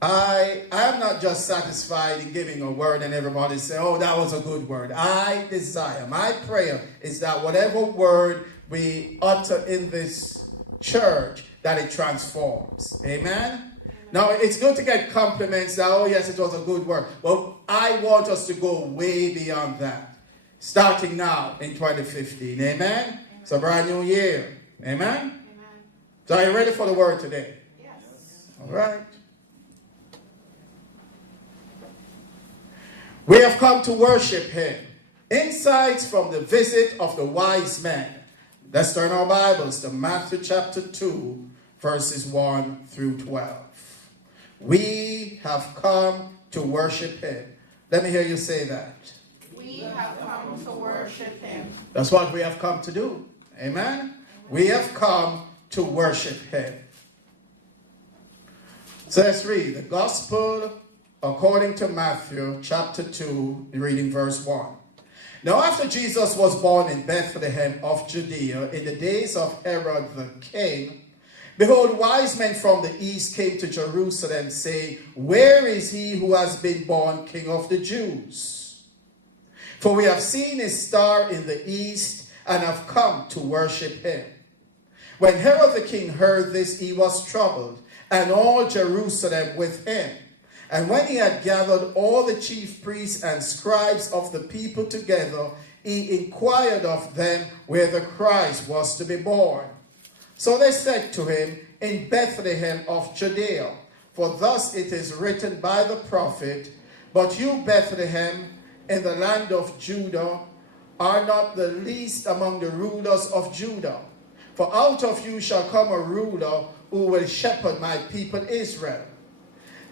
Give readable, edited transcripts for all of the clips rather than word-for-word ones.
I am not just satisfied in giving a word and everybody say, oh, that was a good word. I desire, my prayer is that whatever word we utter in this church, that it transforms. Amen? Now, it's good to get compliments that, oh, yes, it was a good word. But I want us to go way beyond that. Starting now in 2015. Amen? It's a brand new year. Amen? Amen. So are you ready for the word today? Yes. All right. We have come to worship him. Insights from the visit of the wise men. Let's turn our Bibles to Matthew chapter 2, verses 1 through 12. We have come to worship him. Let me hear you say that. We have come to worship him. That's what we have come to do. Amen? We have come to worship him. So let's read the Gospel according to Matthew chapter 2, reading verse 1. Now after Jesus was born in Bethlehem of Judea in the days of Herod the king, behold, wise men from the east came to Jerusalem, saying, where is he who has been born King of the Jews? For we have seen his star in the east and have come to worship him. When Herod the king heard this, he was troubled, and all Jerusalem with him. And when he had gathered all the chief priests and scribes of the people together, he inquired of them where the Christ was to be born. So they said to him, in Bethlehem of Judea, for thus it is written by the prophet, but you, Bethlehem, in the land of Judah, are not the least among the rulers of Judah. For out of you shall come a ruler who will shepherd my people Israel.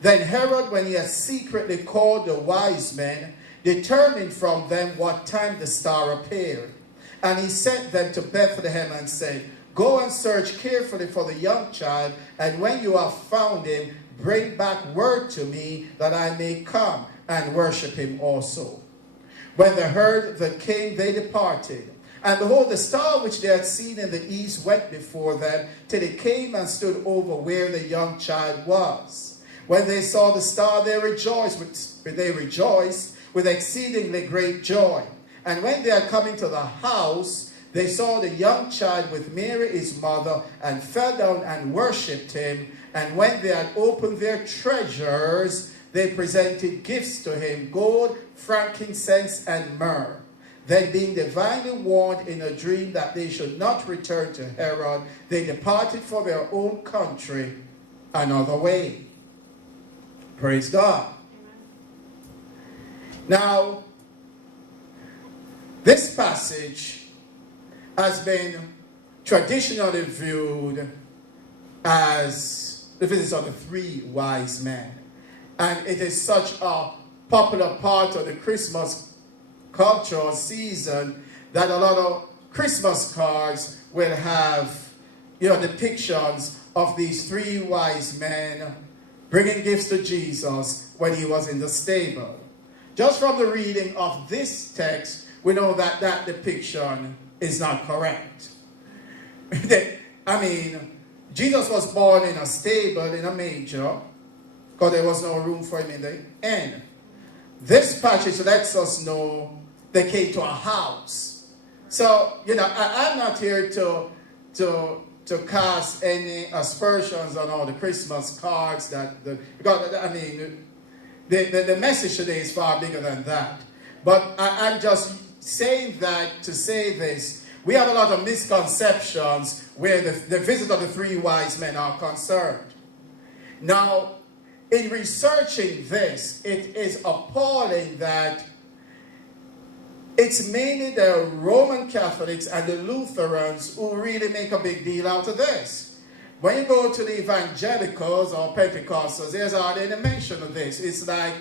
Then Herod, when he had secretly called the wise men, determined from them what time the star appeared. And he sent them to Bethlehem and said, go and search carefully for the young child, and when you have found him, bring back word to me that I may come and worship him also. When they heard the king, they departed. And behold, the star which they had seen in the east went before them, till it came and stood over where the young child was. When they saw the star, they rejoiced with exceedingly great joy. And when they had come into the house, they saw the young child with Mary his mother, and fell down and worshipped him. And when they had opened their treasures, they presented gifts to him, gold, frankincense, and myrrh. Then being divinely warned in a dream that they should not return to Herod, they departed for their own country another way. Praise God. Amen. Now, this passage has been traditionally viewed as the visit of the three wise men. And it is such a popular part of the Christmas cultural season that a lot of Christmas cards will have, depictions of these three wise men bringing gifts to Jesus when he was in the stable. Just from the reading of this text, we know that that depiction is not correct. Jesus was born in a stable, in a manger, because there was no room for him in the inn. This passage lets us know they came to a house. So, I'm not here to cast any aspersions on all the Christmas cards the message today is far bigger than that. But I'm just saying that to say this. We have a lot of misconceptions where the visit of the three wise men are concerned. Now, in researching this, it is appalling that it's mainly the Roman Catholics and the Lutherans who really make a big deal out of this. When you go to the evangelicals or Pentecostals, there's hardly any mention of this. It's like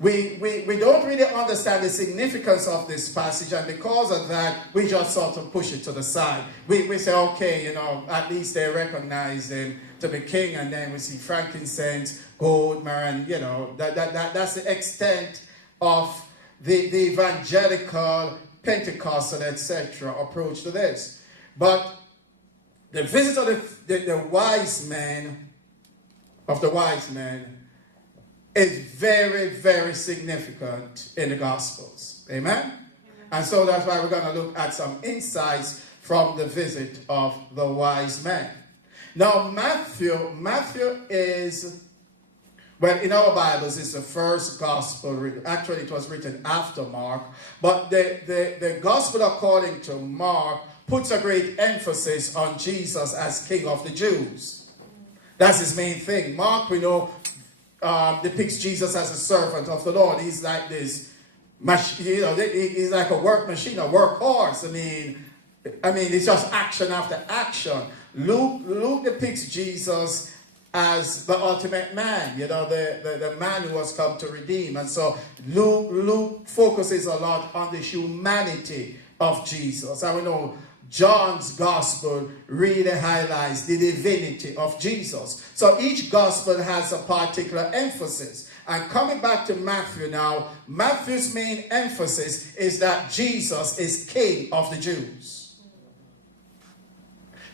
we don't really understand the significance of this passage, and because of that, we just sort of push it to the side. We say, okay, at least they recognize him to be king, and then we see frankincense, gold, myrrh, and that's the extent of the evangelical, Pentecostal, etc. approach to this. But the visit of the wise men is very, very significant in the Gospels. Amen? And so that's why we're going to look at some insights from the visit of the wise men. Now, Matthew is, well, in our Bibles, it's the first gospel. Actually, it was written after Mark. But the gospel according to Mark puts a great emphasis on Jesus as King of the Jews. That's his main thing. Mark, we know, depicts Jesus as a servant of the Lord. He's like this, he's like a work machine, a workhorse. I mean, it's just action after action. Luke depicts Jesus as the ultimate man, the man who has come to redeem. And so Luke focuses a lot on the humanity of Jesus. And we know John's gospel really highlights the divinity of Jesus. So each gospel has a particular emphasis. And coming back to Matthew now, Matthew's main emphasis is that Jesus is King of the Jews.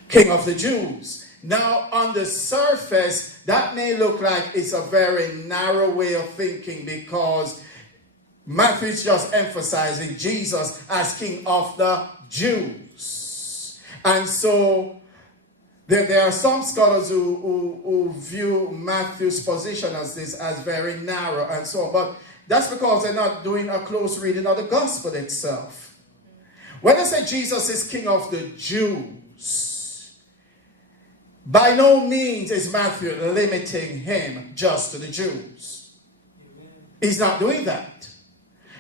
King of the Jews. Now, on the surface, that may look like it's a very narrow way of thinking, because Matthew is just emphasizing Jesus as King of the Jews. And so there are some scholars who view Matthew's position as very narrow and so on. But that's because they're not doing a close reading of the gospel itself. When they say Jesus is King of the Jews, by no means is Matthew limiting him just to the Jews. He's not doing that.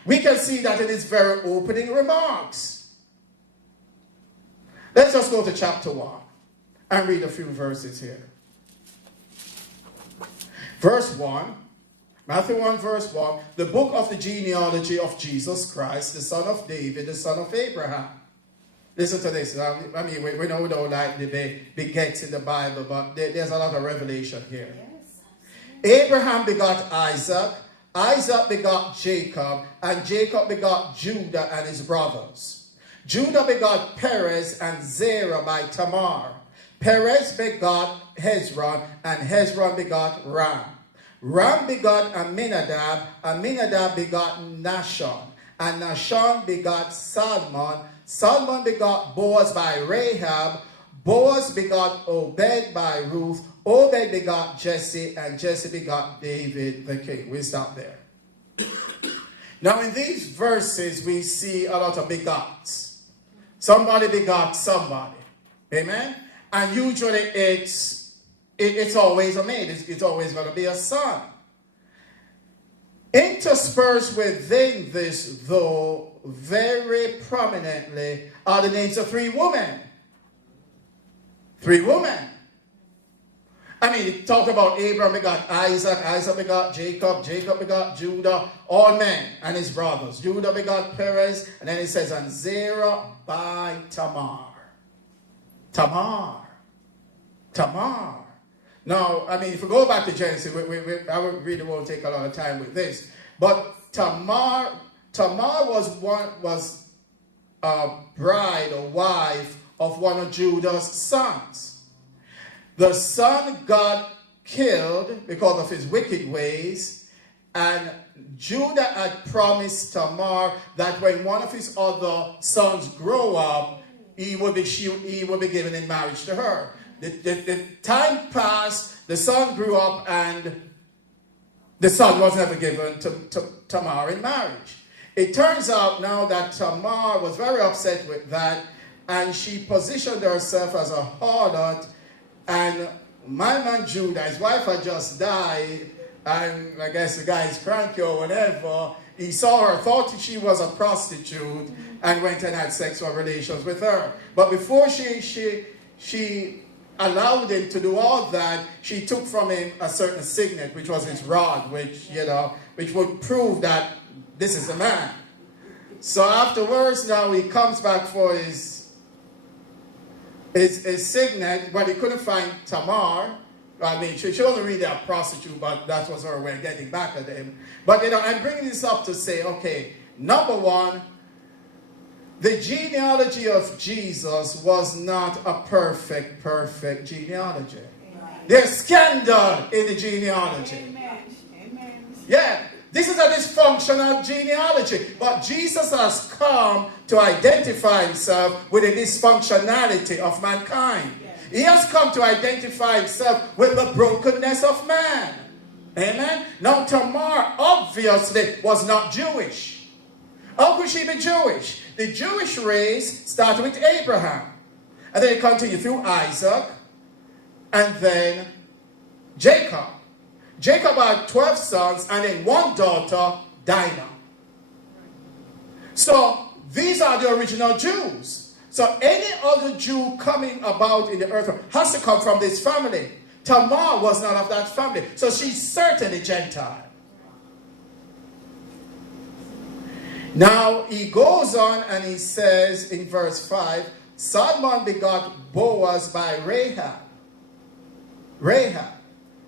We can see that in his very opening remarks. Let's just go to chapter 1 and read a few verses here. Verse 1, Matthew 1 verse 1, the book of the genealogy of Jesus Christ, the son of David, the son of Abraham. Listen to this. I mean, we know we don't like the begets in the Bible, but there's a lot of revelation here. Yes. Abraham begot Isaac, Isaac begot Jacob, and Jacob begot Judah and his brothers. Judah begot Perez and Zerah by Tamar. Perez begot Hezron, and Hezron begot Ram. Ram begot Amminadab, Amminadab begot Nahshon, and Nahshon begot Salmon. Salmon begot Boaz by Rahab. Boaz begot Obed by Ruth. Obed begot Jesse, and Jesse begot David the king. We stop there. Now in these verses we see a lot of begots. Somebody begot somebody. Amen? And usually it's always a male. It's always going to be a son. Interspersed within this, though, very prominently are the names of 3 women. 3 women. I mean, talk about Abraham begot Isaac, Isaac begot Jacob, Jacob begot Judah, all men and his brothers. Judah begot Perez, and then it says, and Zerah by Tamar. Tamar. Now, I mean, if we go back to Genesis, I really won't take a lot of time with this, but Tamar was a bride or wife of one of Judah's sons. The son got killed because of his wicked ways, and Judah had promised Tamar that when one of his other sons grow up, he would be given in marriage to her. The time passed, the son grew up, and the son was never given to Tamar in marriage. It turns out now that Tamar was very upset with that, and she positioned herself as a harlot. And my man Judah, his wife had just died, and I guess the guy is cranky or whatever. He saw her, thought she was a prostitute, and went and had sexual relations with her. But before she allowed him to do all that, she took from him a certain signet, which was his rod, which would prove that this is a man. So afterwards, now he comes back for his signet, but he couldn't find Tamar. I mean, she wasn't really a prostitute, but that was her way of getting back at him. But, I'm bringing this up to say, okay, number one, the genealogy of Jesus was not a perfect genealogy. Amen. There's scandal in the genealogy. Amen. Yeah, this is a dysfunctional genealogy. But Jesus has come to identify himself with the dysfunctionality of mankind. He has come to identify himself with the brokenness of man. Amen. Now Tamar obviously was not Jewish. How could she be Jewish? The Jewish race started with Abraham. And then it continued through Isaac. And then Jacob. Jacob had 12 sons and then one daughter, Dinah. So these are the original Jews. So any other Jew coming about in the earth has to come from this family. Tamar was not of that family. So she's certainly Gentile. Now he goes on and he says in verse 5, Salmon begot Boaz by Rahab. Rahab.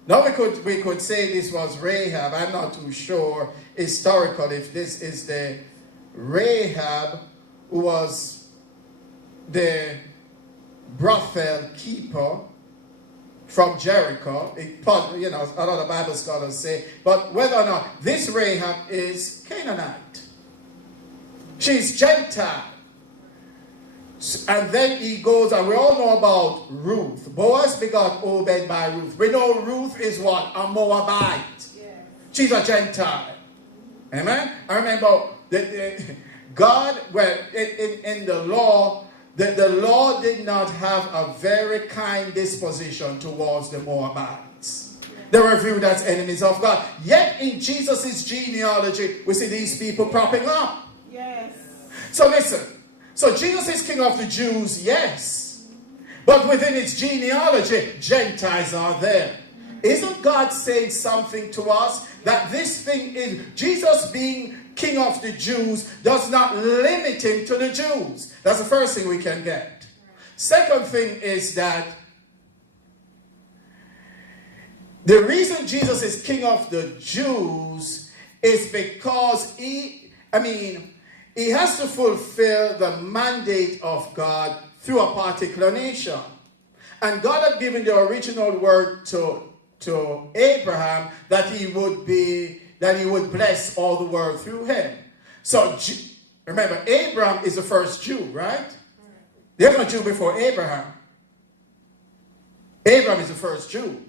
Now we could say this was Rahab. I'm not too sure historically if this is the Rahab who was the brothel keeper from Jericho. You know, a lot of Bible scholars say, but whether or not this Rahab is Canaanite. She's Gentile. And then he goes, and we all know about Ruth. Boaz begot Obed by Ruth. We know Ruth is what? A Moabite. Yeah. She's a Gentile. Amen? I remember God, well, in the law, the law did not have a very kind disposition towards the Moabites. They were viewed as enemies of God. Yet in Jesus' genealogy, we see these people propping up. Yes. So listen. So Jesus is King of the Jews, yes. But within its genealogy, Gentiles are there. Isn't God saying something to us? That this thing is, Jesus being King of the Jews does not limit him to the Jews. That's the first thing we can get. Second thing is that the reason Jesus is King of the Jews is because he has to fulfill the mandate of God through a particular nation. And God had given the original word to Abraham that he would bless all the world through him. So remember, Abraham is the first Jew, right? There's no Jew before Abraham. Abraham is the first Jew.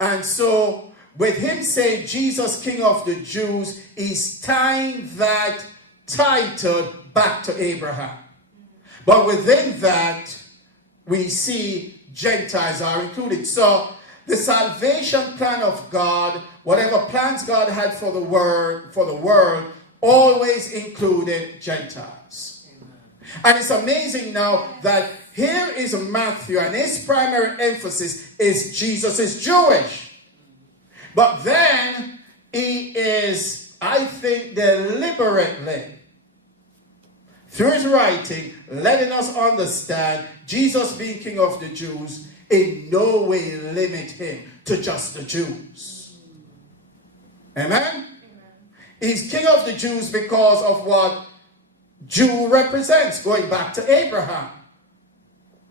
And so with him saying Jesus, King of the Jews, he's tying that title back to Abraham. But within that, we see Gentiles are included. So the salvation plan of God, whatever plans God had for the world, always included Gentiles. Amen. And it's amazing now that here is Matthew, and his primary emphasis is Jesus is Jewish. But then he is, I think, deliberately, through his writing, letting us understand Jesus being King of the Jews in no way limit him to just the Jews. Amen? Amen? He's King of the Jews because of what Jew represents, going back to Abraham.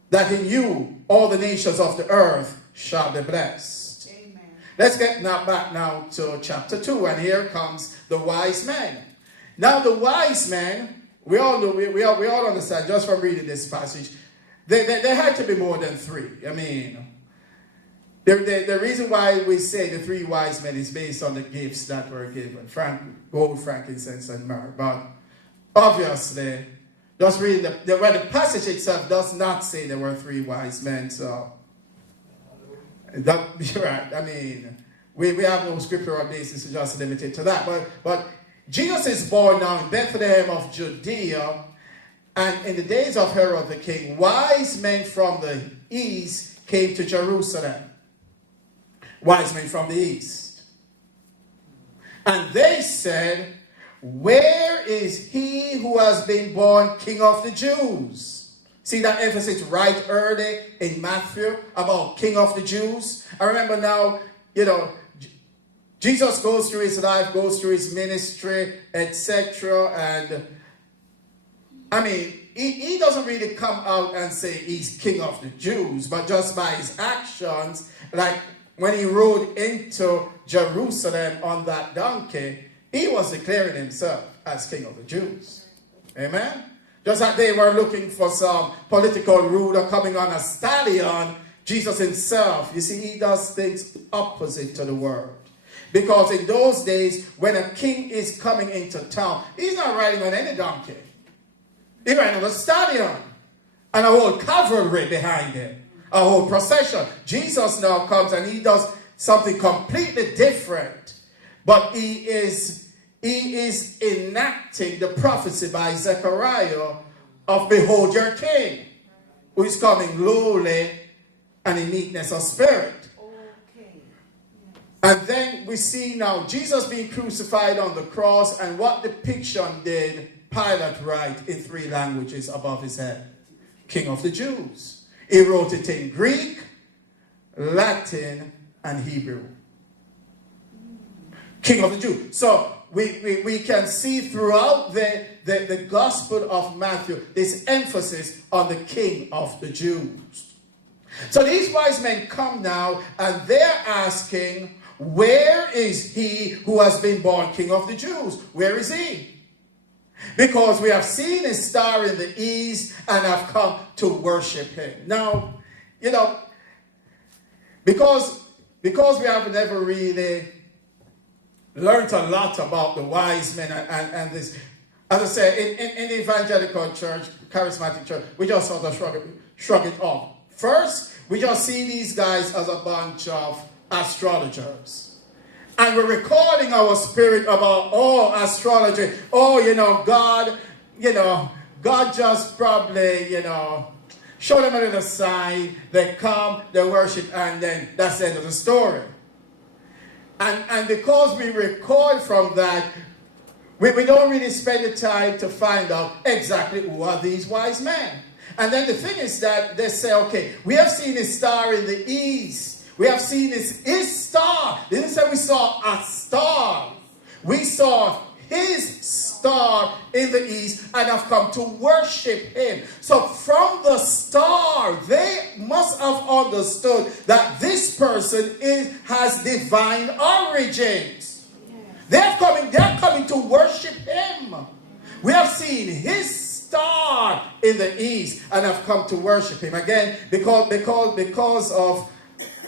That in you all the nations of the earth shall be blessed. Amen. Let's get back now to chapter 2, and here comes the wise men. Now the wise men, we all know, we all understand just from reading this passage, there had to be more than three. I mean, the reason why we say the three wise men is based on the gifts that were given: gold, frankincense, and myrrh. But obviously, just reading the passage itself does not say there were three wise men. So, right? I mean, we have no scriptural basis to just limit it to that. But Jesus is born now in Bethlehem of Judea, and in the days of Herod the king, wise men from the east came to Jerusalem. Wise men from the east. And they said, "Where is he who has been born King of the Jews?" See that emphasis right early in Matthew about King of the Jews? I remember now, Jesus goes through his life, goes through his ministry, etc. And I mean, he doesn't really come out and say he's King of the Jews, but just by his actions, like when he rode into Jerusalem on that donkey, he was declaring himself as King of the Jews. Amen? Just like they were looking for some political ruler coming on a stallion, Jesus himself, you see, he does things opposite to the world. Because in those days, when a king is coming into town, he's not riding on any donkey. He's riding on a stallion. And a whole cavalry behind him. A whole procession. Jesus now comes and he does something completely different. But he is enacting the prophecy by Zechariah of, behold your king, who is coming lowly and in meekness of spirit. Okay. And then we see now Jesus being crucified on the cross, and what depiction did Pilate write in 3 languages above his head? King of the Jews. He wrote it in Greek, Latin, and Hebrew. King of the Jews. So we can see throughout the Gospel of Matthew this emphasis on the King of the Jews. So these wise men come now and they're asking, where is he who has been born King of the Jews? Where is he? Because we have seen his star in the east and have come to worship him. Now, you know, because we have never really learned a lot about the wise men and this. As I say, in the evangelical church, charismatic church, we just sort of shrug it off. First, we just see these guys as a bunch of astrologers. And we're recording our spirit about, astrology. God just probably, show them a little sign. They come, they worship, and then that's the end of the story. And because we record from that, we don't really spend the time to find out exactly who are these wise men. And then the thing is that they say, okay, we have seen his star in the east. We have seen his star. They didn't say we saw a star. We saw his star in the east and have come to worship him. So from the star, they must have understood that this person has divine origins. They're coming to worship him. We have seen his star in the east and have come to worship him. Again, because of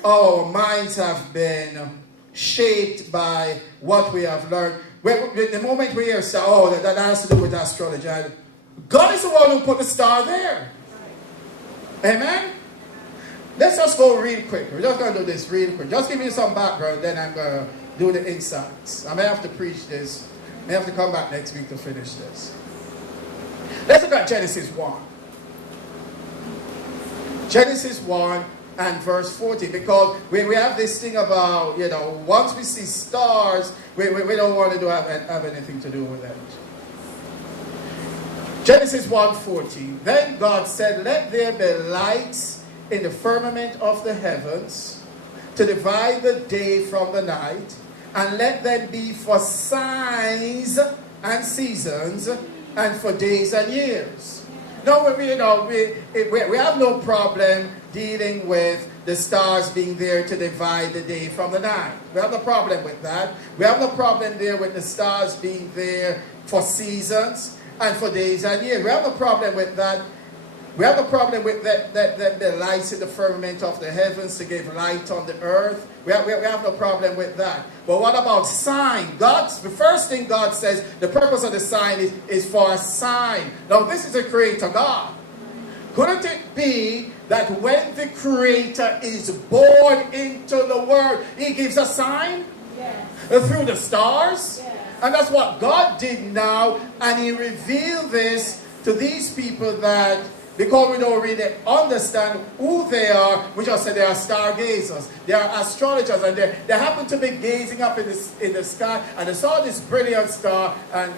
our minds have been shaped by what we have learned. The moment we hear star, that has to do with astrology. God is the one who put the star there. Amen? Let's just go real quick. We're just going to do this real quick. Just give you some background, then I'm going to do the insights. I may have to preach this. I may have to come back next week to finish this. Let's look at Genesis 1. Genesis 1 and verse 14. Because we have this thing about, once we see stars, we don't want to have anything to do with it. Genesis 1:14. Then God said, let there be lights in the firmament of the heavens to divide the day from the night, and let them be for signs and seasons, and for days and years. No, we have no problem dealing with the stars being there to divide the day from the night. We have no problem with that. We have no problem there with the stars being there for seasons and for days and years. We have no problem with that. We have no problem with the lights in the firmament of the heavens to give light on the earth. We have no problem with that. But what about sign? The first thing God says, the purpose of the sign is for a sign. Now, this is the Creator God. Couldn't it be that when the Creator is born into the world, He gives a sign? Yes. Through the stars? Yes. And that's what God did now. And He revealed this to these people that, because we don't really understand who they are, we just say they are stargazers. They are astrologers, and they happen to be gazing up in the sky, and they saw this brilliant star, and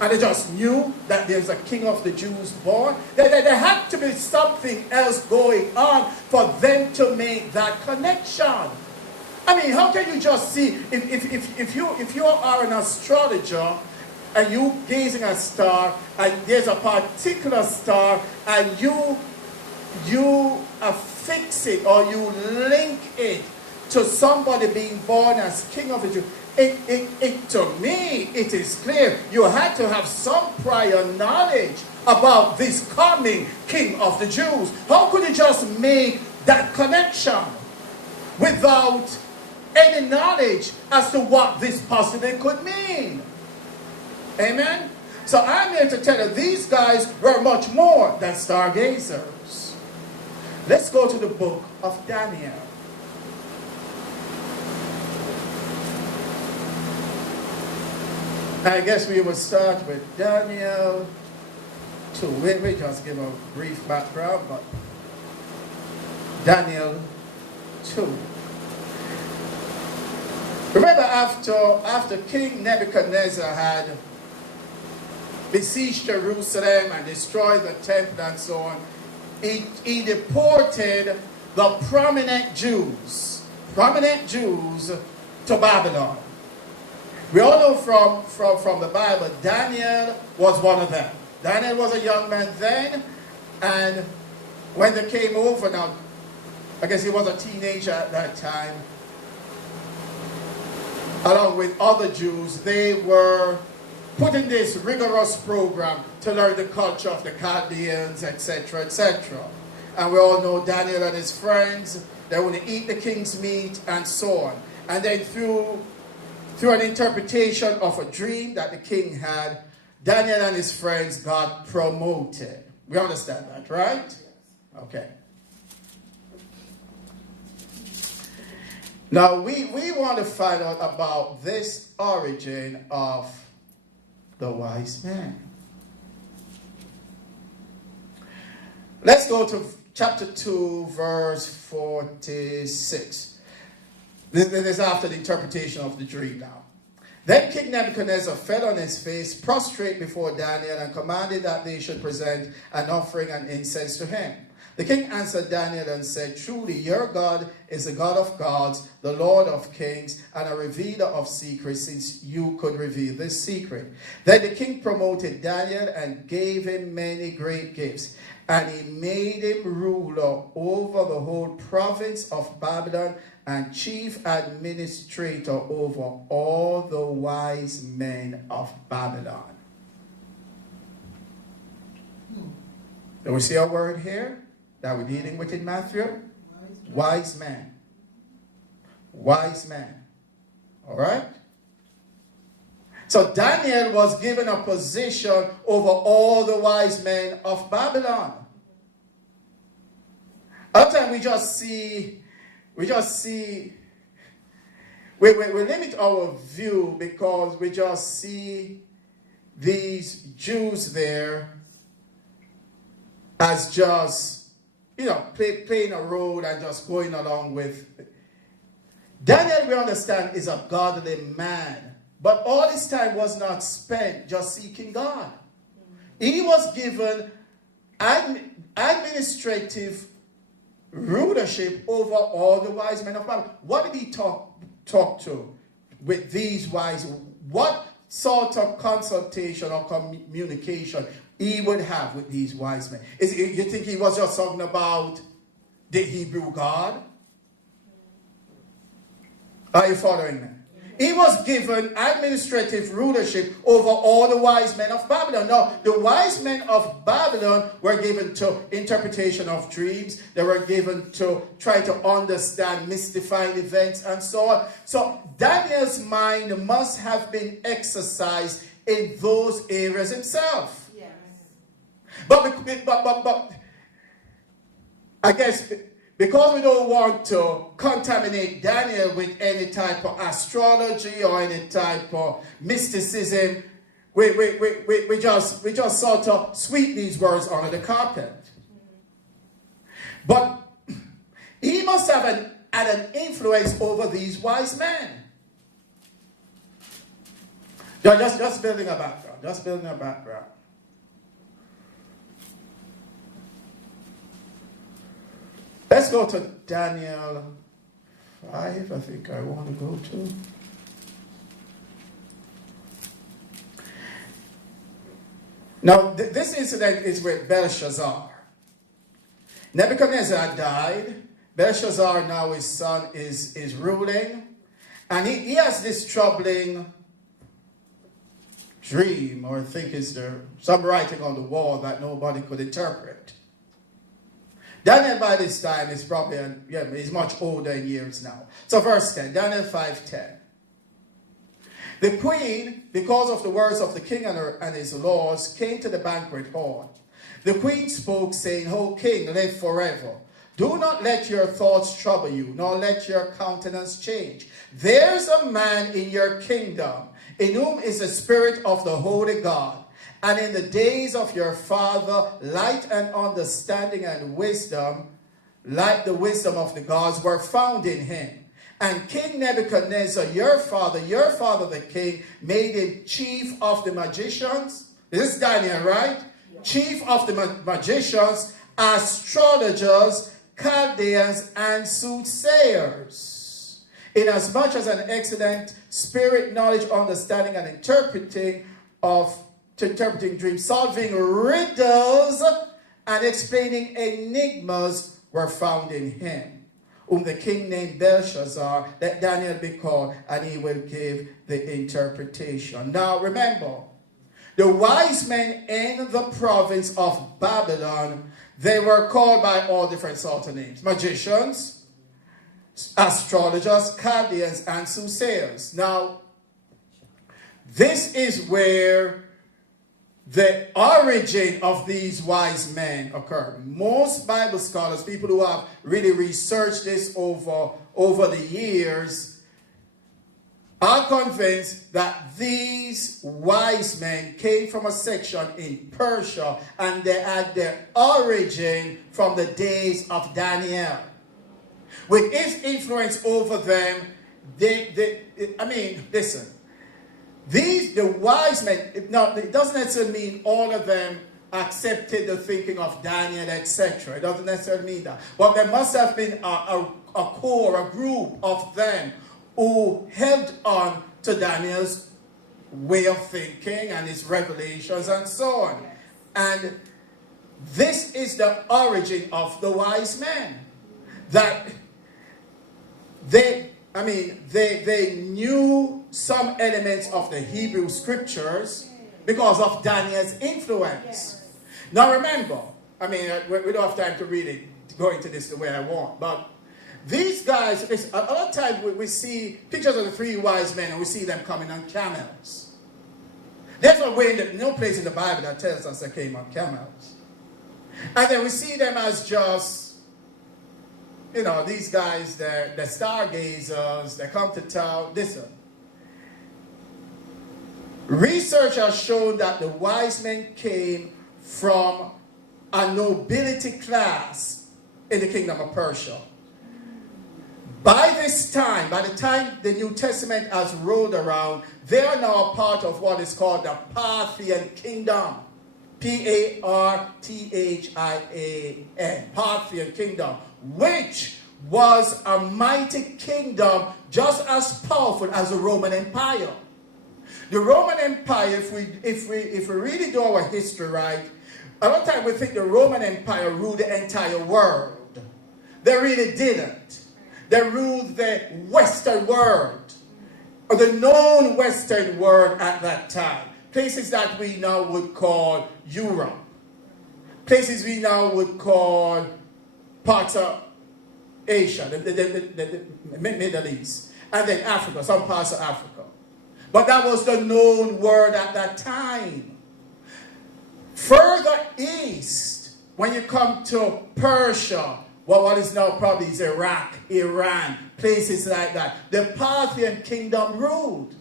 they just knew that there's a King of the Jews born. There had to be something else going on for them to make that connection. I mean, how can you just see, if you are an astrologer, and you gazing at a star, and there's a particular star, and you affix it or you link it to somebody being born as king of the Jews. To me, it is clear you had to have some prior knowledge about this coming king of the Jews. How could you just make that connection without any knowledge as to what this possibly could mean? Amen? So I'm here to tell you, these guys were much more than stargazers. Let's go to the book of Daniel. I guess we will start with Daniel 2. We just give a brief background, but Daniel 2. Remember, after King Nebuchadnezzar had besieged Jerusalem and destroyed the temple and so on, he deported the prominent Jews to Babylon. We all know from the Bible, Daniel was one of them. Daniel was a young man then, and when they came over, now, I guess he was a teenager at that time, along with other Jews, they were put in this rigorous program to learn the culture of the Chaldeans, etc., etc. And we all know Daniel and his friends, they would eat the king's meat and so on. And then through an interpretation of a dream that the king had, Daniel and his friends got promoted. We understand that, right? Okay. Now, we want to find out about this origin of the wise men. Let's go to chapter 2, verse 46. This is after the interpretation of the dream now. Then King Nebuchadnezzar fell on his face, prostrate before Daniel, and commanded that they should present an offering and incense to him. The king answered Daniel and said, "Truly, your God is the God of gods, the Lord of kings, and a revealer of secrets, since you could reveal this secret." Then the king promoted Daniel and gave him many great gifts, and he made him ruler over the whole province of Babylon and chief administrator over all the wise men of Babylon. Do we see a word here that we're dealing with in Matthew? Wise man. Wise man. All right? So Daniel was given a position over all the wise men of Babylon. Other time we limit our view because we just see these Jews there as just, playing a role and just going along with. Daniel, we understand, is a godly man. But all his time was not spent just seeking God. He was given administrative rulership over all the wise men of Babylon. What did he talk to with these wise? What sort of consultation or communication he would have with these wise men? You think he was just talking about the Hebrew God? Are you following me? He was given administrative rulership over all the wise men of Babylon. Now, the wise men of Babylon were given to interpretation of dreams. They were given to try to understand mystifying events and so on. So Daniel's mind must have been exercised in those areas himself. Yes. But I guess because we don't want to contaminate Daniel with any type of astrology or any type of mysticism, we just sort of sweep these words under the carpet. But he must have had an influence over these wise men. Just building a background. Just building a background. Let's go to Daniel 5, I think I want to go to. Now, this incident is with Belshazzar. Nebuchadnezzar died, Belshazzar, now his son, is ruling. And he has this troubling dream, or I think is there some writing on the wall that nobody could interpret. Daniel by this time is probably, he's much older in years now. So verse 10, Daniel 5:10. The queen, because of the words of the king and his lords, came to the banquet hall. The queen spoke, saying, O king, live forever. Do not let your thoughts trouble you, nor let your countenance change. There's a man in your kingdom, in whom is the spirit of the holy God. And in the days of your father, light and understanding and wisdom, like the wisdom of the gods, were found in him. And King Nebuchadnezzar, your father the king, made him chief of the magicians. This is Daniel, right? Yeah. Chief of the magicians, astrologers, Chaldeans, and soothsayers. Inasmuch as an excellent spirit, knowledge, understanding, and interpreting dreams, solving riddles, and explaining enigmas were found in him, whom the king named Belshazzar. Let Daniel be called, and he will give the interpretation. Now remember, the wise men in the province of Babylon, they were called by all different sorts of names. Magicians, astrologers, Chaldeans, and soothsayers. Now, this is where the origin of these wise men occurred. Most Bible scholars, people who have really researched this over the years, are convinced that these wise men came from a section in Persia, and they had their origin from the days of Daniel. With his influence over them, listen. The wise men, now it doesn't necessarily mean all of them accepted the thinking of Daniel, etc. It doesn't necessarily mean that. But there must have been a core, a group of them who held on to Daniel's way of thinking and his revelations and so on. And this is the origin of the wise men. That they knew some elements of the Hebrew scriptures because of Daniel's influence. Yes. Now remember, we don't have time to really go into this the way I want, but these guys, a lot of times we see pictures of the three wise men and we see them coming on camels. There's no place in the Bible that tells us they came on camels. And then we see them as just, these guys, they're stargazers, they come to town. Listen, research has shown that the wise men came from a nobility class in the kingdom of Persia. By this time, by the time the New Testament has rolled around, they are now a part of what is called the Parthian kingdom. P-A-R-T-H-I-A-N, Parthian kingdom, which was a mighty kingdom just as powerful as the Roman Empire. The Roman Empire, if we really do our history right, a lot of time we think the Roman Empire ruled the entire world. They really didn't. They ruled the Western world, or the known Western world at that time. Places that we now would call Europe. Places we now would call parts of Asia, the Middle East, and then Africa, some parts of Africa. But that was the known world at that time. Further east, when you come to Persia, what is now probably is Iraq, Iran, places like that, the Parthian kingdom ruled.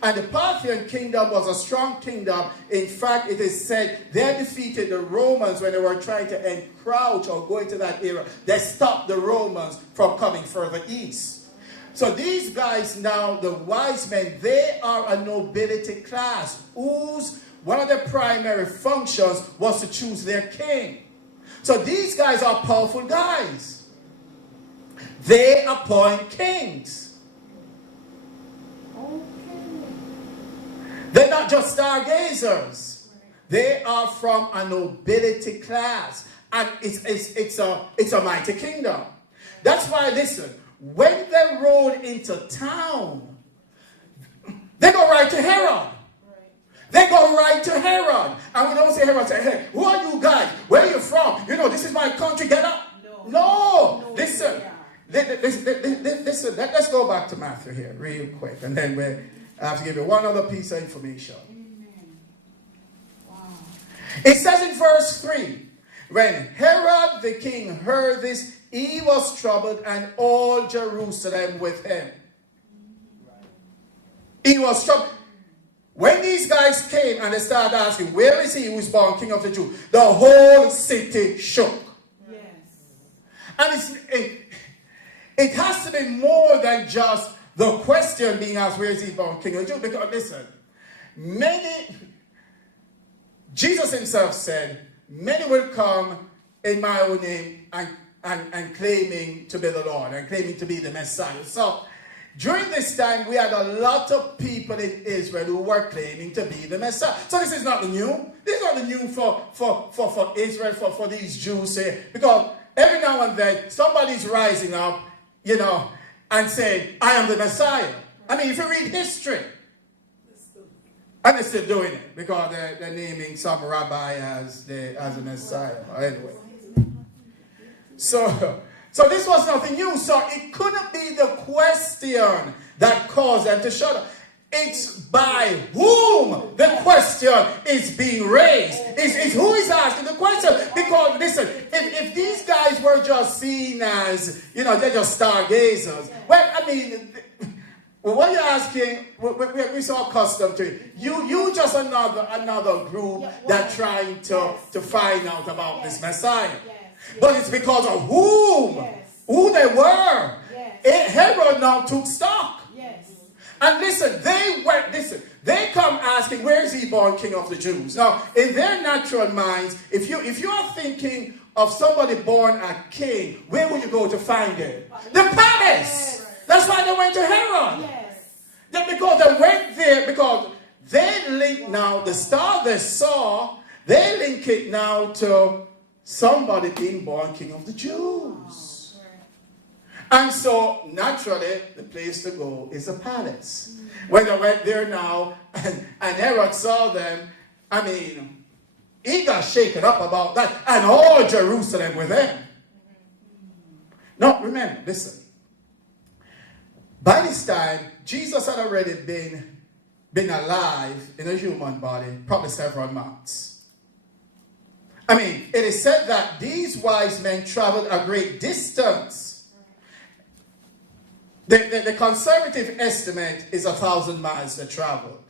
And the Parthian kingdom was a strong kingdom. In fact, it is said they defeated the Romans when they were trying to encroach or go into that area. They stopped the Romans from coming further east. So these guys now, the wise men, they are a nobility class whose one of their primary functions was to choose their king. So these guys are powerful guys. They appoint kings. They're not just stargazers. They are from a nobility class. And it's a mighty kingdom. That's why, listen, when they rode into town, they go right to Herod. They go right to Herod. And we don't say Herod, say, hey, who are you guys? Where are you from? You know, this is my country, get up. No. Listen. Listen, let's go back to Matthew here real quick. And then I have to give you one other piece of information. Wow. It says in verse 3, when Herod the king heard this, he was troubled, and all Jerusalem with him. He was troubled. When these guys came and they started asking, where is he who is born King of the Jews? The whole city shook. Yes. And it has to be more than just the question being asked, where is he born King of the Jews? Because listen, Jesus himself said, many will come in my own name and claiming to be the Lord and claiming to be the Messiah. So during this time, we had a lot of people in Israel who were claiming to be the Messiah. So this is not the new. This is not the new for Israel, for these Jews here. Because every now and then, somebody's rising up, you know, and saying, I am the Messiah. I mean, if you read history, and they're still doing it, because they're naming some rabbi as the Messiah. Anyway. So this was nothing new. So it couldn't be the question that caused them to shut up. It's by whom the question is being raised. It's who is asking the question. Because, listen, if these guys were just seen as, you know, they're just stargazers. Well, I mean, what you're asking, we're so accustomed to it. You just another group that trying to find out about this Messiah. But it's because of who they were. Herod now took stock. And listen, they come asking, where is he born King of the Jews? Now, in their natural minds, if you are thinking of somebody born a king, where would you go to find him? The palace. That's why they went to Herod. Because they went there, because they link now, the star they saw, they link it now to somebody being born King of the Jews. And so, naturally, the place to go is a palace. When they went there now, and Herod saw them, I mean, he got shaken up about that, and all Jerusalem with him. Now, remember, listen. By this time, Jesus had already been alive in a human body, probably several months. I mean, it is said that these wise men traveled a great distance. The conservative estimate is 1,000 miles they traveled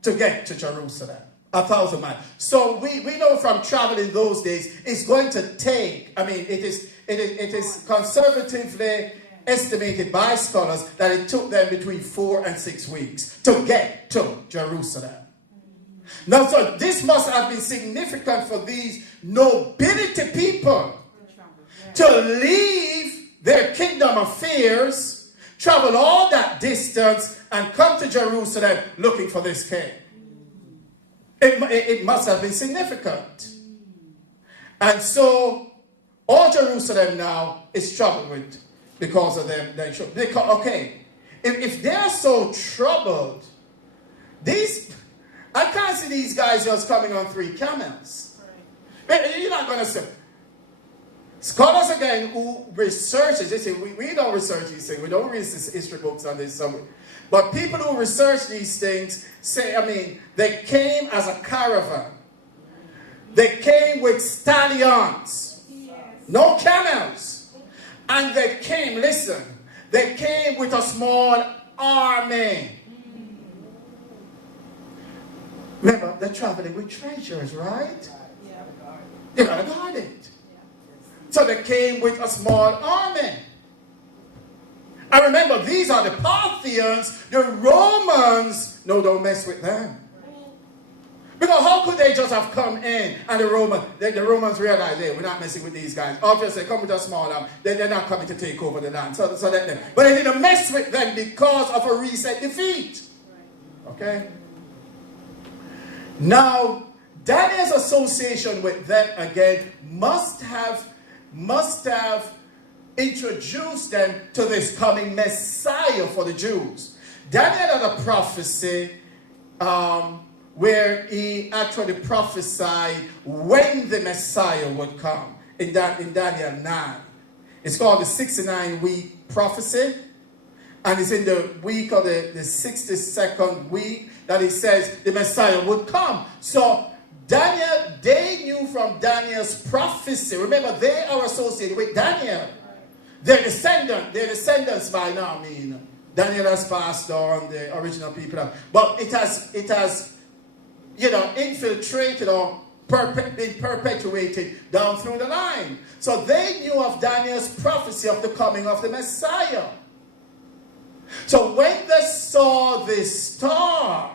to get to Jerusalem. 1,000 miles. So we know from travel in those days, it's going to take, I mean, it is conservatively estimated by scholars that it took them between 4 and 6 weeks to get to Jerusalem. Now, so this must have been significant for these nobility people to leave their kingdom affairs, travel all that distance, and come to Jerusalem looking for this king. It must have been significant. And so, all Jerusalem now is troubled with because of them. Okay, if they're so troubled, I can't see these guys just coming on 3 camels. Right. You're not going to say. Scholars, again, who research it, they say, we don't research these things. We don't read history books on this. But people who research these things say, I mean, they came as a caravan. They came with stallions. No camels. And they came, listen, they came with a small army. Remember, they're traveling with treasures, right? They gotta guard it. So they came with a small army. And remember, these are the Parthians. The Romans, no, don't mess with them. Because how could they just have come in and the Romans realized, hey, we're not messing with these guys. Obviously, they come with a small arm. They're not coming to take over the land. So let them. But they didn't mess with them because of a recent defeat. Okay? Now, Daniel's association with them again must have introduce them to this coming Messiah for the Jews. Daniel had a prophecy where he actually prophesied when the Messiah would come in Daniel 9. It's called the 69-week prophecy. And it's in the week of the 62nd week that it says the Messiah would come. So Daniel, they knew from Daniel's prophecy. Remember, they are associated with Daniel. They're descendants by now. I mean, Daniel has passed on, the original people. But it has infiltrated or been perpetuated down through the line. So they knew of Daniel's prophecy of the coming of the Messiah. So when they saw this star,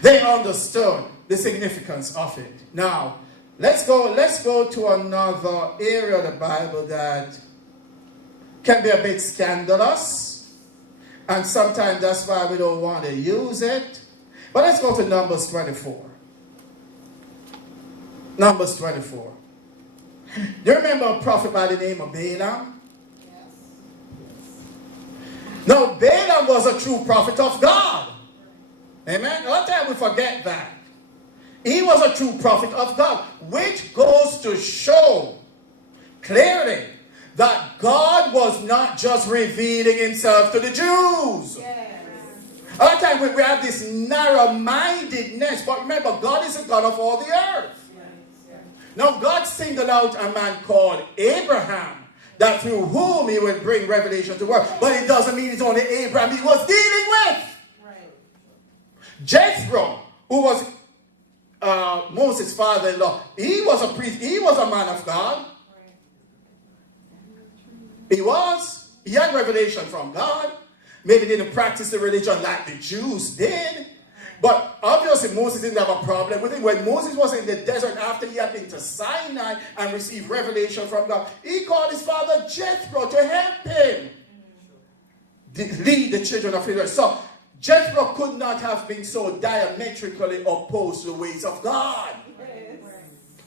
they understood the significance of it. Now, let's go to another area of the Bible that can be a bit scandalous, and sometimes that's why we don't want to use it. But let's go to Numbers 24. Numbers 24. Do you remember a prophet by the name of Balaam? Yes. Now, Balaam was a true prophet of God. Amen? A lot of times we forget that. He was a true prophet of God, which goes to show clearly that God was not just revealing himself to the Jews. Yes. A lot of times we have this narrow-mindedness, but remember, God is a God of all the earth. Now, God singled out a man called Abraham, that through whom he would bring revelation to the world. But it doesn't mean it's only Abraham he was dealing with. Right. Jethro, who was Moses' father-in-law, he was a priest. He was a man of God. He was. He had revelation from God. Maybe didn't practice the religion like the Jews did. But obviously Moses didn't have a problem with it. When Moses was in the desert after he had been to Sinai and received revelation from God, he called his father Jethro to help him lead the children of Israel. So Jethro could not have been so diametrically opposed to the ways of God.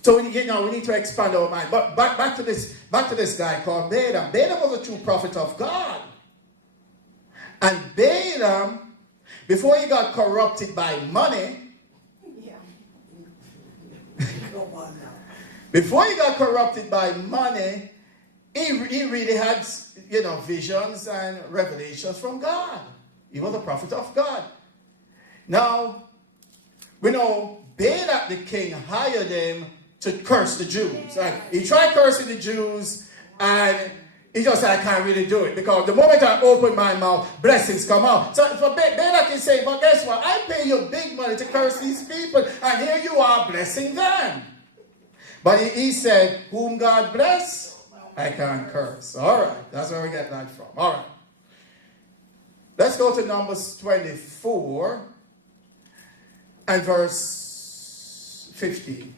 So we need to expand our mind. But back to this guy called Balaam. Balaam was a true prophet of God. And Balaam, before he got corrupted by money, before he got corrupted by money, he really had, visions and revelations from God. He was a prophet of God. Now, we know Balak the king hired him to curse the Jews. And he tried cursing the Jews, and he just said, I can't really do it, because the moment I open my mouth, blessings come out. So for Balak is saying, but guess what? I pay you big money to curse these people, and here you are blessing them. But he said, whom God bless, I can't curse. All right, that's where we get that from. All right. Let's go to Numbers 24 and verse 15.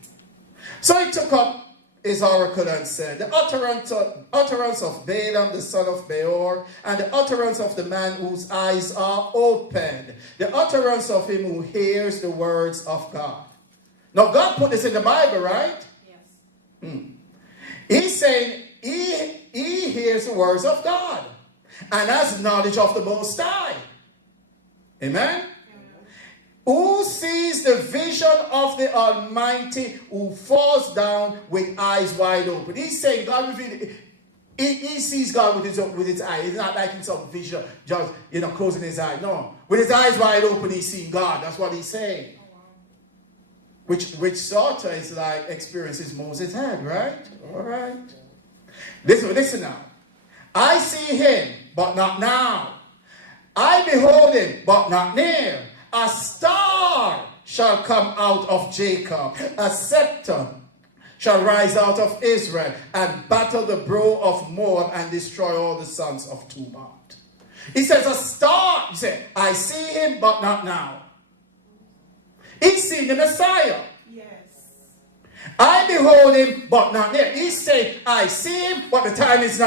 So he took up his oracle and said, the utterance of Balaam the son of Beor, and the utterance of the man whose eyes are opened, the utterance of him who hears the words of God. Now God put this in the Bible, right? Yes. He's saying he hears the words of God and has knowledge of the Most High. Amen? Who sees the vision of the Almighty, who falls down with eyes wide open. He's saying God revealed. He sees God with his eyes. It's not like in some vision, just closing his eyes. No, with his eyes wide open, he's seeing God. That's what he's saying. Which sort of is like experiences Moses had, right? All right. Listen now. I see him, but not now. I behold him, but not near. A star shall come out of Jacob. A scepter shall rise out of Israel and battle the brow of Moab and destroy all the sons of Tubal. He says a star. He said, I see him, but not now. He's seen the Messiah. Yes. I behold him, but not near. He's saying, I see him, but the time is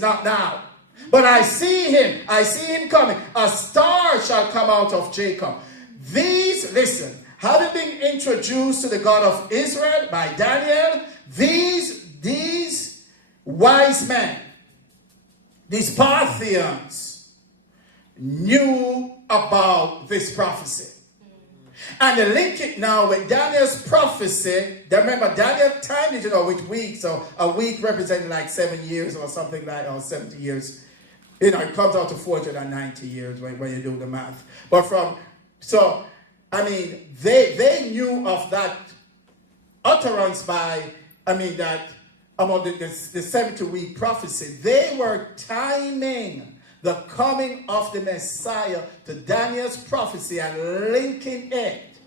not now. But I see him coming. A star shall come out of Jacob. Having been introduced to the God of Israel by Daniel, these wise men these Parthians knew about this prophecy. And they link it now with Daniel's prophecy. Remember, Daniel timed it, which week. So a week representing like 7 years or something like, or 70 years. It comes out to 490 years when you do the math. But they knew of that utterance that about the 70-week prophecy. They were timing the coming of the Messiah to Daniel's prophecy and linking it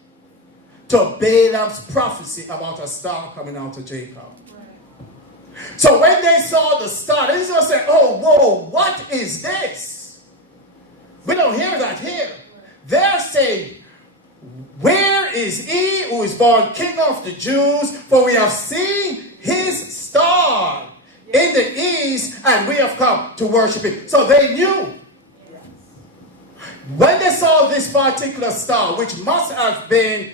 to Balaam's prophecy about a star coming out of Jacob. Right. So when they saw the star, they just said, oh, whoa, what is this? We don't hear that here. Right. They're saying, where is he who is born King of the Jews? For we have seen his star in the east, and we have come to worship him. So they knew. Yes. When they saw this particular star, which must have been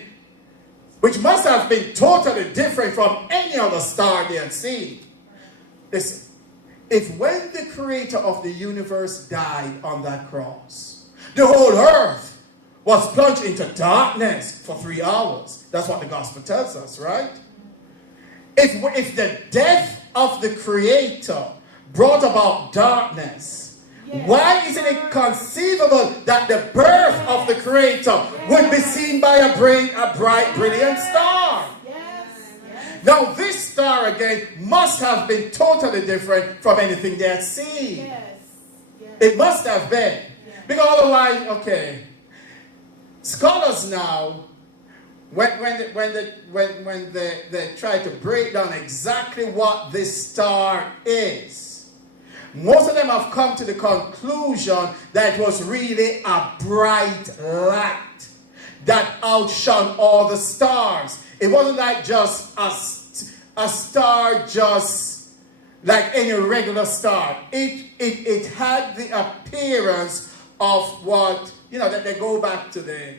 totally different from any other star they had seen. Listen, if when the creator of the universe died on that cross, the whole earth was plunged into darkness for 3 hours. That's what the gospel tells us, right? If the death of the creator brought about darkness, yes, why isn't it conceivable that the birth of the creator would be seen by a bright, brilliant star? Yes. Now this star again must have been totally different from anything they had seen. Yes. Yes. It must have been. Yes. Because otherwise, okay, scholars now, when they try to break down exactly what this star is, most of them have come to the conclusion that it was really a bright light that outshone all the stars. It wasn't like just a star, just like any regular star. It had the appearance of what, that they go back to the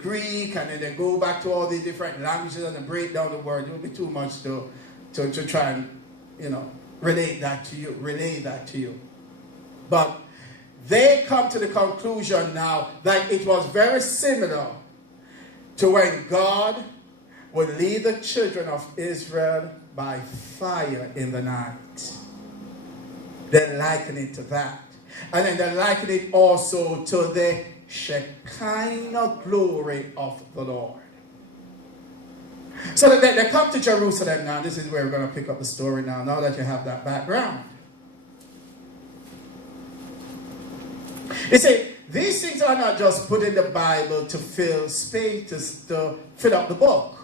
Greek, and then they go back to all these different languages and they break down the word. It would be too much to try and, relate that to you. But they come to the conclusion now that it was very similar to when God would lead the children of Israel by fire in the night. They liken it to that. And then they liken it also to the Shekinah glory of the Lord. So they come to Jerusalem now. This is where we're going to pick up the story now that you have that background. You see, these things are not just put in the Bible to fill space, to fill up the book.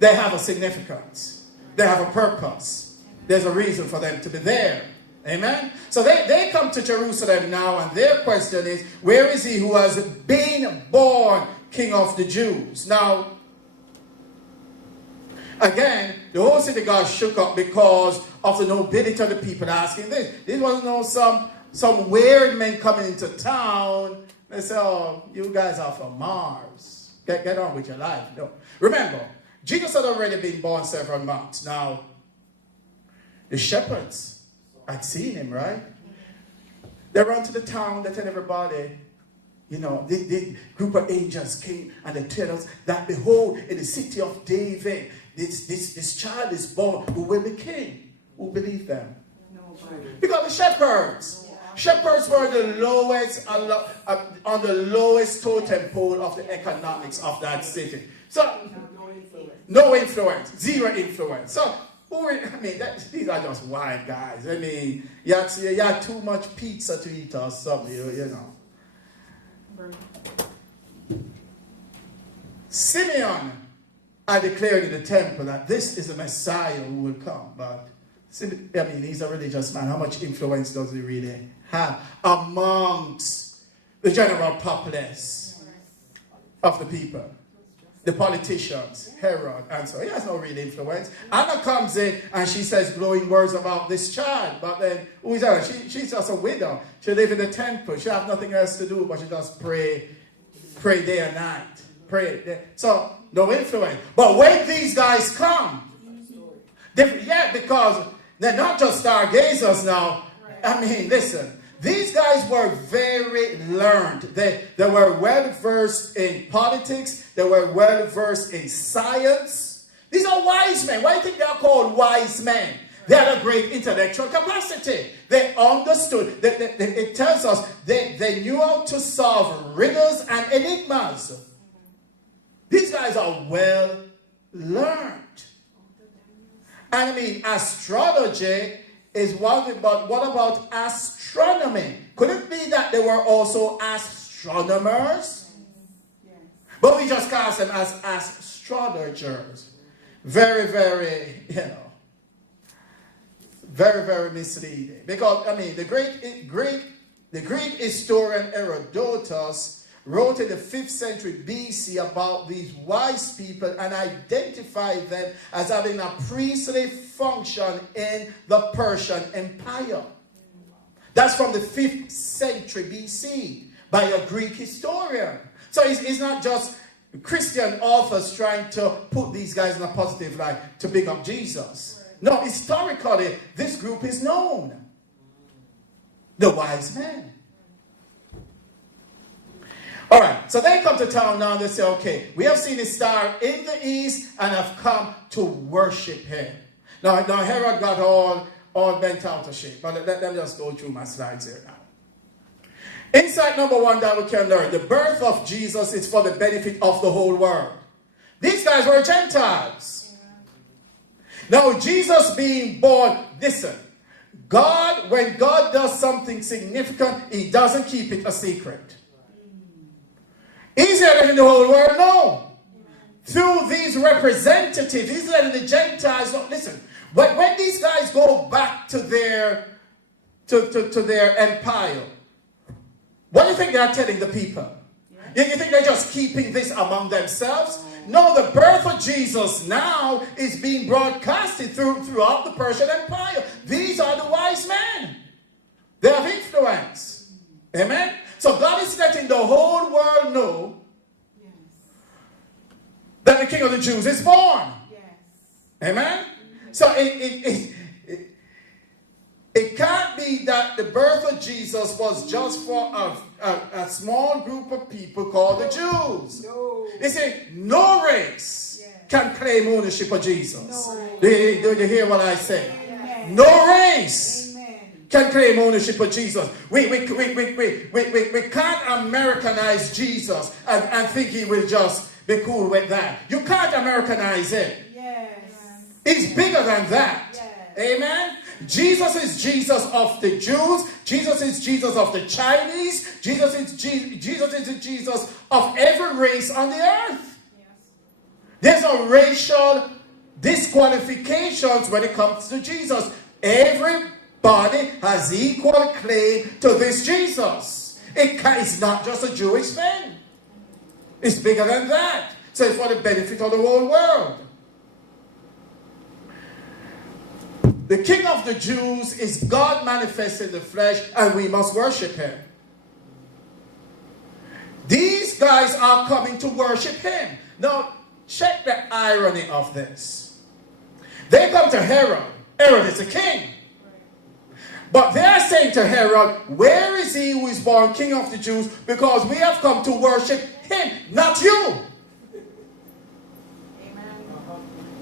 They have a significance. They have a purpose. There's a reason for them to be there. Amen? So they come to Jerusalem now, and their question is, where is he who has been born King of the Jews? Now, again, the whole city got shook up because of the nobility of the people asking this. This wasn't some weird men coming into town. They say, oh, you guys are from Mars. Get on with your life. No. Remember, Jesus had already been born several months. Now, the shepherds had seen him, right? They run to the town, they tell everybody, the group of angels came and they tell us that, behold, in the city of David, this child is born who will be king. Who believed them? Nobody. Because the shepherds were the lowest, on the lowest totem pole of the economics of that city. So, no influence, zero influence. So, these are just wild guys. You had too much pizza to eat or something, Simeon had declared in the temple that this is the Messiah who will come. But, he's a religious man. How much influence does he really have amongst the general populace of the people? The politicians, Herod, and so he has no real influence. Anna comes in and she says glowing words about this child. But then, who is Anna? She's just a widow. She lives in the temple. She has nothing else to do but she just pray day and night. So, no influence. But when these guys come, because they're not just stargazers now. I mean, listen, these guys were very learned. They were well versed in politics. They were well versed in science. These are wise men. Why do you think they are called wise men? They had a great intellectual capacity. They understood. It tells us they knew how to solve riddles and enigmas. These guys are well learned. And I mean, astrology is one thing, but what about astronomy? Could it be that they were also astronomers? Yes. But we just cast them as astrologers. Very, very, very, very misleading. Because, I mean, the Greek historian Herodotus wrote in the 5th century BC about these wise people and identified them as having a priestly function in the Persian Empire. That's from the 5th century BC by a Greek historian. So it's not just Christian authors trying to put these guys in a positive light to big up Jesus. No, historically, this group is known. The wise men. All right, so they come to town now and they say, okay, we have seen a star in the east and have come to worship him. Now Herod got all bent out of shape. But let me just go through my slides here now. Insight number one that we can learn. The birth of Jesus is for the benefit of the whole world. These guys were Gentiles. Now, Jesus being born, listen, when God does something significant, he doesn't keep it a secret. He's letting the whole world know. Through these representatives, he's letting the Gentiles know. Listen, when these guys go back to their empire, what do you think they're telling the people? You think they're just keeping this among themselves? No, the birth of Jesus now is being broadcasted throughout the Persian Empire. These are the wise men. They have influence. Amen? So God is letting the whole world know that the King of the Jews is born. Yes. Amen? So it can't be that the birth of Jesus was just for a small group of people called the Jews. No. You see, no race can claim ownership of Jesus. No. Do you hear what I say? Amen. No race can claim ownership of Jesus. We can't Americanize Jesus and think he will just be cool with that. You can't Americanize it. Yes. It's bigger than that. Yes. Amen? Jesus is Jesus of the Jews. Jesus is Jesus of the Chinese. Jesus is the Jesus of every race on the earth. Yes. There's no racial disqualifications when it comes to Jesus. Everybody has equal claim to this Jesus. It's not just a Jewish thing. It's bigger than that. So it's for the benefit of the whole world. The King of the Jews is God manifest in the flesh, and we must worship him. These guys are coming to worship him. Now, check the irony of this. They come to Herod. Herod is a king. But they are saying to Herod, where is he who is born King of the Jews? Because we have come to worship him, not you. Amen.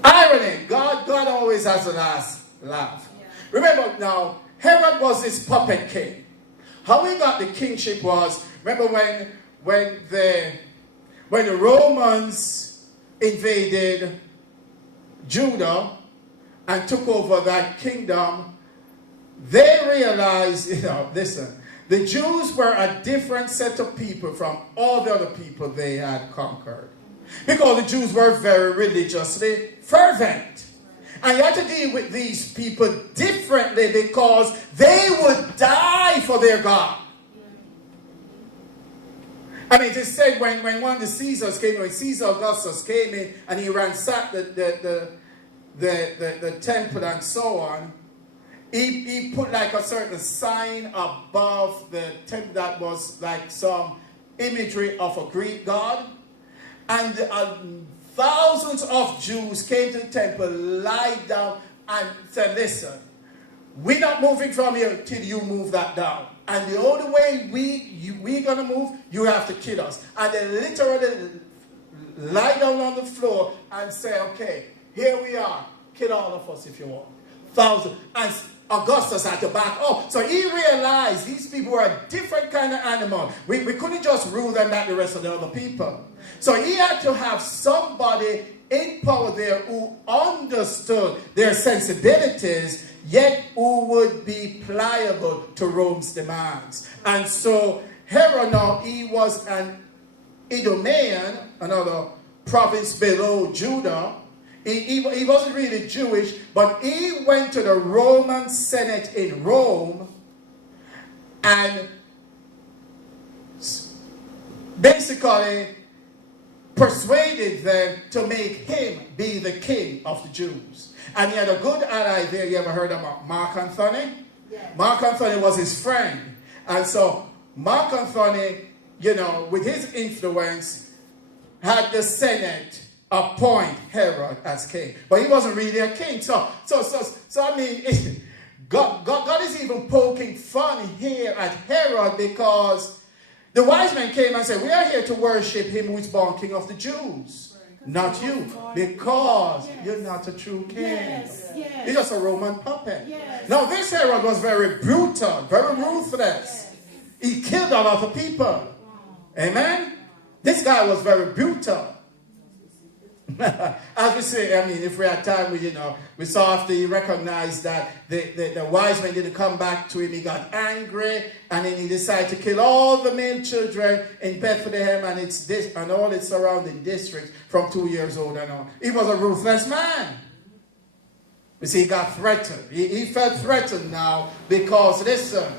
Irony. God always has a last laugh. Yeah. Remember now, Herod was this puppet king. How he got the kingship was, remember when the Romans invaded Judah and took over that kingdom, they realized, listen, the Jews were a different set of people from all the other people they had conquered. Because the Jews were very religiously fervent. And you had to deal with these people differently because they would die for their God. I mean, it is said when one of the Caesars came, when Caesar Augustus came in and he ransacked the temple and so on, he put like a certain sign above the temple that was like some imagery of a Greek god. And thousands of Jews came to the temple, lied down, and said, listen, we're not moving from here till you move that down. And the only way we're going to move, you have to kill us. And they literally lie down on the floor and say, okay, here we are. Kill all of us if you want. Thousands. And Augustus had to back off. So he realized these people were a different kind of animal. We couldn't just rule them like the rest of the other people. So he had to have somebody in power there who understood their sensibilities, yet who would be pliable to Rome's demands. And so Herod now, he was an Idumean, another province below Judah. He wasn't really Jewish, but he went to the Roman Senate in Rome and basically persuaded them to make him be the king of the Jews. And he had a good ally there. You ever heard about Mark Antony? Yes. Mark Antony was his friend. And so Mark Antony, you know, with his influence, had the Senate appoint Herod as king. But he wasn't really a king. So I mean, God is even poking fun here at Herod, because the wise men came and said, we are here to worship him who is born king of the Jews. Not you, because you're not a true king. Yes. You're just a Roman puppet. Yes. Now this Herod was very brutal, very ruthless. He killed a lot of people. Amen? This guy was very brutal. As we say, I mean, if we had time, we saw after he recognized that the wise men didn't come back to him, he got angry, and then he decided to kill all the male children in Bethlehem and all its surrounding districts from 2 years old and on. He was a ruthless man. You see, he got threatened. He felt threatened now because, listen,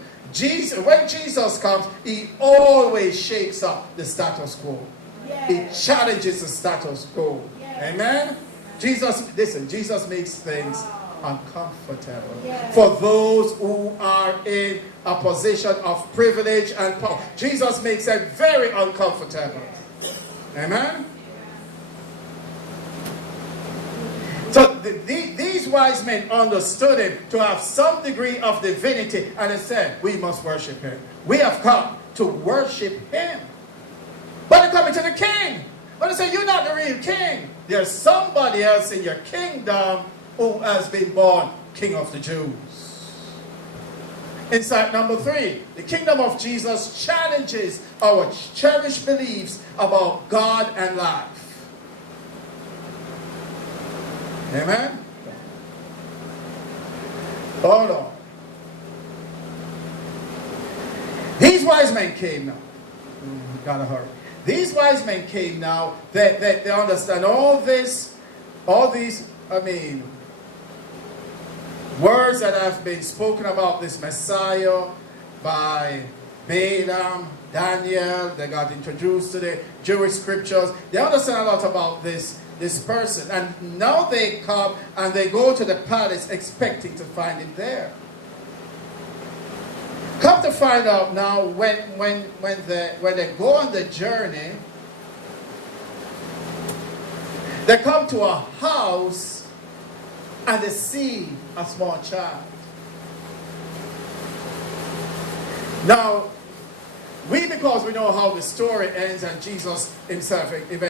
when Jesus comes, he always shakes up the status quo. Yes. He challenges the status quo. Yes. Amen? Jesus makes things uncomfortable Yes. for those who are in a position of privilege and power. Jesus makes it very uncomfortable. Amen? So these wise men understood him to have some degree of divinity, and they said, we must worship him. We have come to worship him. But they're coming to the king. But they say, you're not the real king. There's somebody else in your kingdom who has been born king of the Jews. Insight number 3. The kingdom of Jesus challenges our cherished beliefs about God and life. Amen? Hold on. These wise men came now. Gotta hurry. These wise men came now. They understand all these, I mean, words that have been spoken about this Messiah by Balaam, Daniel. They got introduced to the Jewish scriptures. They understand a lot about this person. And now they come and they go to the palace expecting to find him there. Come to find out now, when they go on the journey, they come to a house and they see a small child. Now, because we know how the story ends and Jesus himself